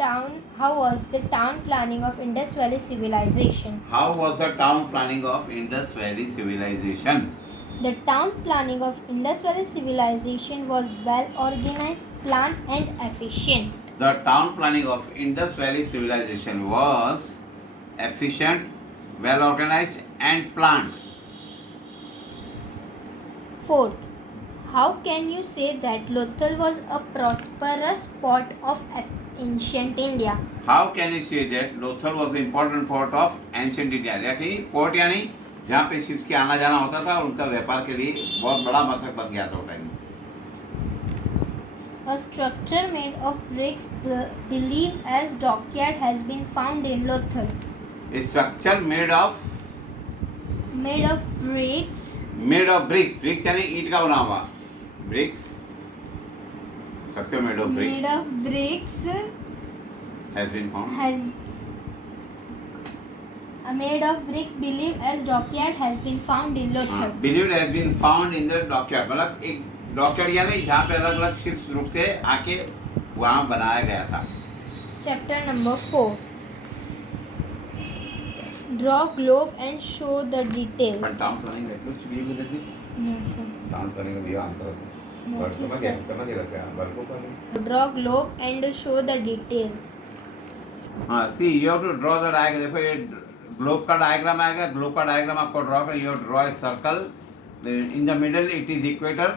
How was the town planning of Indus Valley civilization? How was the town planning of Indus Valley civilization? The town planning of Indus Valley civilization was well organized, planned, and efficient. The town planning of Indus Valley civilization was efficient, well organized, and planned. Fourth, how can you say that Lothal was a prosperous port of ancient India? How can you say that Lothal was the important port of ancient India? यानी port यानी जहाँ पे ships की आना जाना होता था और उनका व्यापार के लिए बहुत बड़ा मथक बन गया था उस टाइम में. A structure made of bricks believed as dockyard has been found in Lothal. A structure made of bricks. Made of bricks. Bricks यानी ईंट का बना हुआ. Bricks. Structure made of bricks. Made of bricks Has been found. Made of bricks believed as dockyard has been found in Lothal. Believed has been found in the dockyard. मतलब एक dockyard यानी जहाँ पे अलग अलग शिप्स रुकते आके वहाँ बनाया गया था. Chapter number 4. Draw globe and show the details. पण टाउन प्लानिंग है कुछ भी बोले थे. No, sir. टाउन प्लानिंग का भी आंसर है. No, वर्ड समझ sir. रखा है वर्ड को पढ़िए. Draw globe and show the detail. हाँ, see you have to draw the diagram. देखो ये ग्लोब का डायग्राम आएगा. ग्लोब का डायग्राम आपको ड्रॉ कर. You draw a circle. In the middle it is equator.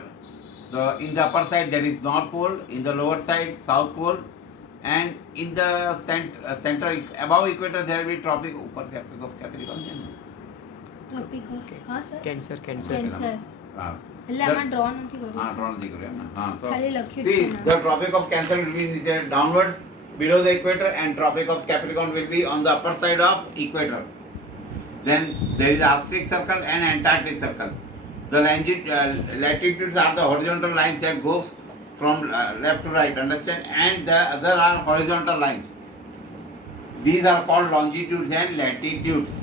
In the upper side there is North Pole. In the lower side South Pole. And in the center above equator there will be tropic. ऊपर tropic of Capricorn. Tropic of हाँ sir. Cancer. Cancer. हाँ. એટલે આમાં draw નથી કર્યું. हाँ, draw નથી કર્યું એમાં. हाँ, तो ખાલી લખ્યું see છે એમાં. the tropic of Cancer will be downwards below the equator and tropic of Capricorn will be on the upper side of equator. Then there is Arctic Circle and Antarctic Circle. The latitudes are the horizontal lines that go from left to right, understand? And the other are horizontal lines. These are called longitudes and latitudes.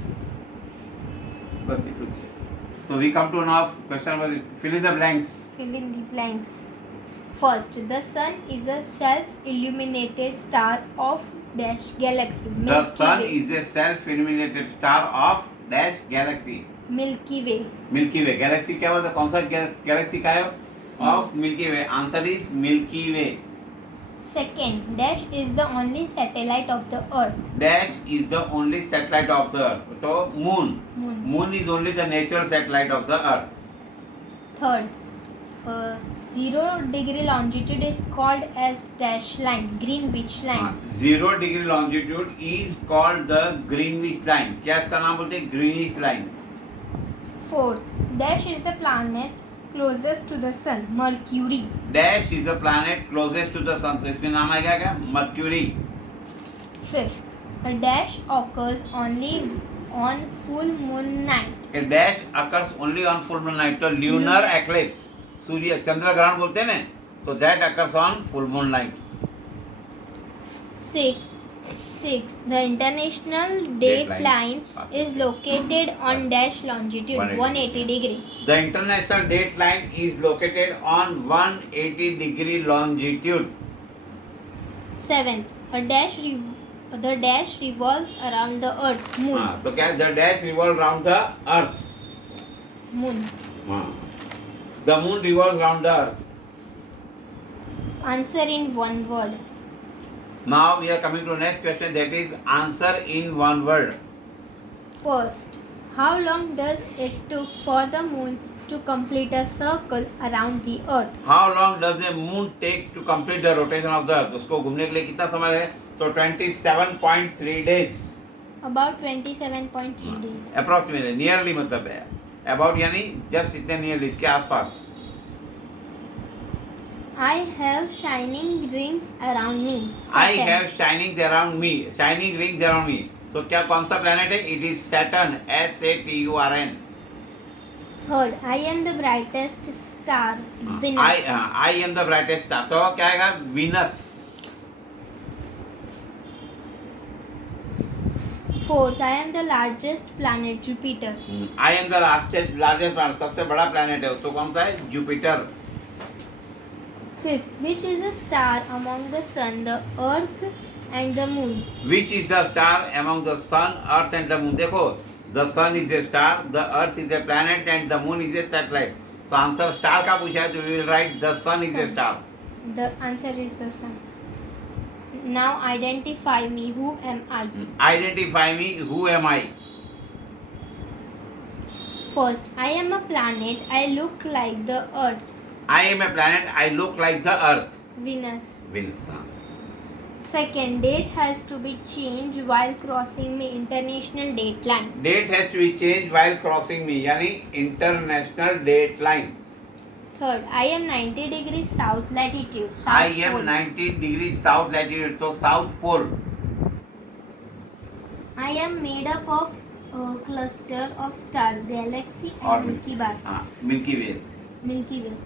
So we come to now question number, fill in the blanks. Fill in the blanks. First, the sun is a self-illuminated star of dash galaxy. The Milky sun Way. is a self-illuminated star of dash galaxy. Milky Way. Milky Way. Galaxy क्या बोलते हैं? कौन सा galaxy का है? Of Milky Way. Answer is Milky Way. Second, dash is the only satellite of the Earth. Dash is the only satellite of the Earth. So moon. Moon. Moon is only the natural satellite of the Earth. Third, 0-degree longitude is called as dash line, Greenwich line. 0 degree longitude is called the Greenwich line. क्या इसका नाम बोलते हैं? Greenwich line. Fourth, dash is the planet closest to the sun, Mercury. Dash is the planet closest to the sun. तो इसमें नाम आएगा क्या? Mercury. Fifth, a dash occurs only on full moon night. A dash occurs only on full moon night. तो lunar eclipse, Surya Chandra ग्रहण बोलते हैं ना, तो that occurs on full moon night. Sixth, the international dateline is located on dash longitude 180 degree. The international dateline is located on 180 degree longitude. Seventh, the dash revolves around the earth, moon. तो क्या है? The dash revolves around the earth. Moon. The moon revolves around the earth. Answer in one word. Now we are coming to next question, that is answer in one word. First, how long does it took for the moon to complete a circle around the earth? How long does a moon take to complete the rotation of the earth? उसको घूमने के लिए कितना समय है? तो 27.3 days. About 27.3 days. Approximately, nearly मतलब है. About यानी just इतने nearly, इसके आसपास. I have shining rings around me. I Saturn. have shinings around me. Shining rings around me. तो क्या कौन सा planet है? It is Saturn. Saturn. Third, I am the brightest star. Venus. I am the brightest star. तो क्या आएगा? Venus. Fourth, I am the largest planet. Jupiter. I am the largest planet. सबसे बड़ा planet है. तो कौन सा है? Jupiter. Fifth, which is a star among the sun, the earth, and the moon. Which is the star among the sun, earth and the moon? देखो, the sun is a star, the earth is a planet and the moon is a satellite. तो answer star का पूछा है तो we will write the sun is a star. The answer is the sun. Now identify me. Who am I? Identify me. Who am I? First, I am a planet. I look like the earth. I am a planet. I look like the earth. Venus. Venus. Second, date has to be changed while crossing my international date line. Date has to be changed while crossing me, यानी international date line. Third, I am 90 degrees south latitude. South I am pole. 90 degrees south latitude, तो south pole. I am made up of a cluster of stars, galaxy and और Milky Way. हाँ, Milky Way. Milky Way.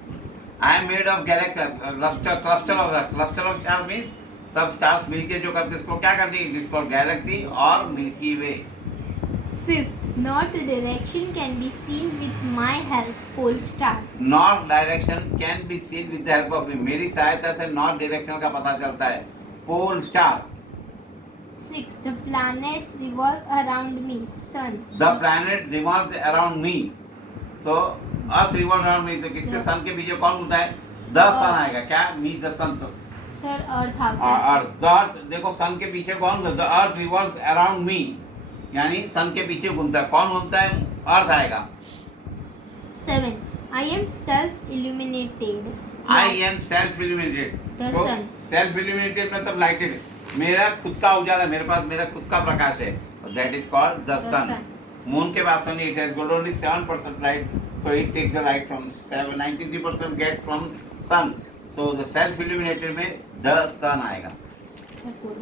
I am made of galaxy, cluster of stars means सब stars मिलके जो करते हैं इसको क्या करते हैं? It is called galaxy और Milky Way. Fifth, north direction can be seen with my help, pole star. North direction can be seen with the help of me. मेरी सहायता से north direction का पता चलता है. Pole star. Sixth, the planets revolve around me, sun. The planet revolves around me. तो Earth revolves around me. तो किसके Yes. sun के पीछे कौन होता है? The sun आएगा. क्या? Me the sun. तो Sir, earth house. Earth. The Earth देखो sun के पीछे कौन? The Earth revolves around me. यानी sun के पीछे घूमता है. कौन घूमता है? Earth आएगा. 7. I am self-illuminated. I am self-illuminated. The तो sun. self-illuminated मतलब lighted. मेरा खुद का उजाला, मेरे पास मेरा खुद का प्रकाश है. That is called the sun. Moon के पास only it has got only 7% light, so it takes the light from 93% gets from sun. So the self-illuminated में the sun आएगा. Sir,